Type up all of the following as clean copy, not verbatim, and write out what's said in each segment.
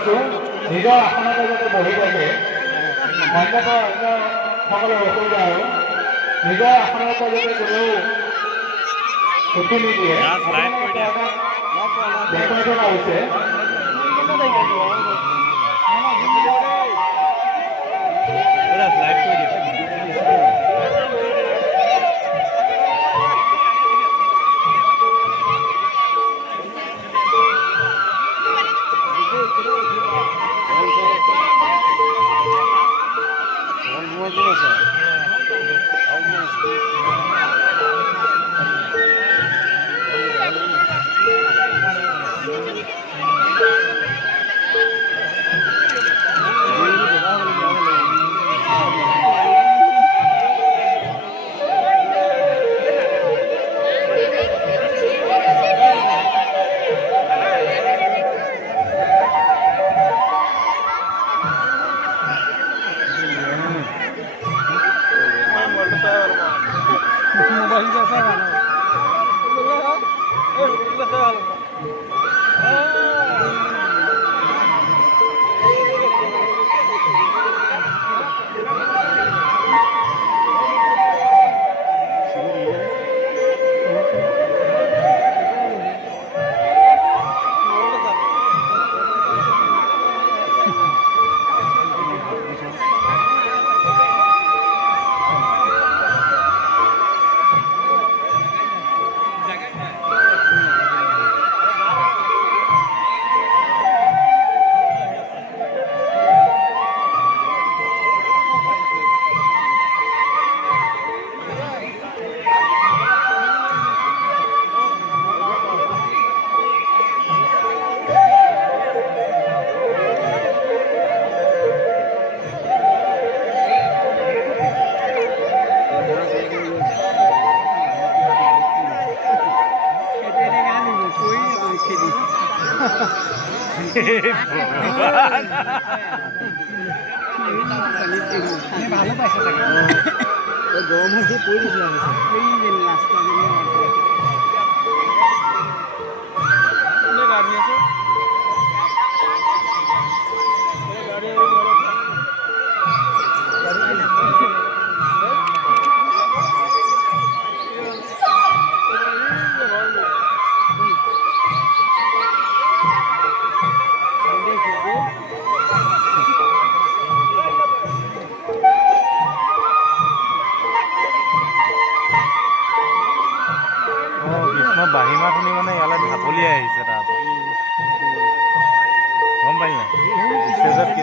কৰিছোঁ নিজৰ আসনতে যাতে বহি থাকে অন্যথা অন্যসকলৰ অসুবিধা আৰু নিজৰ আসনৰ পৰা যাতে কোনেও উঠি নিদিয়ে দেখুৱাই থকা হৈছে। ভালো পাইছে গৰম হৈ পৰি দিছিল ৰাস্তা গাড়ী আছে বাহিমা শুনি মানে ইয়ালৈ ঢাপলি আহিছে তাৰ গম পালি না ষ্টেজত কি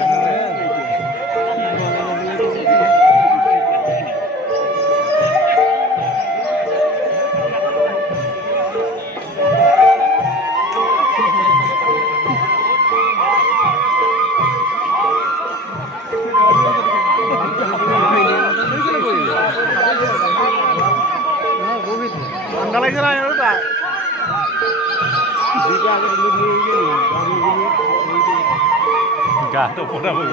ঠান্ডা লাগছে না গাটো পোড়া বই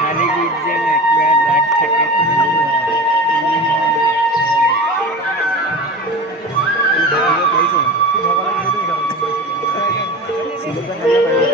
হানি গীত যেন একবার রাগ থাকে সিলেটা খাইলে পাইব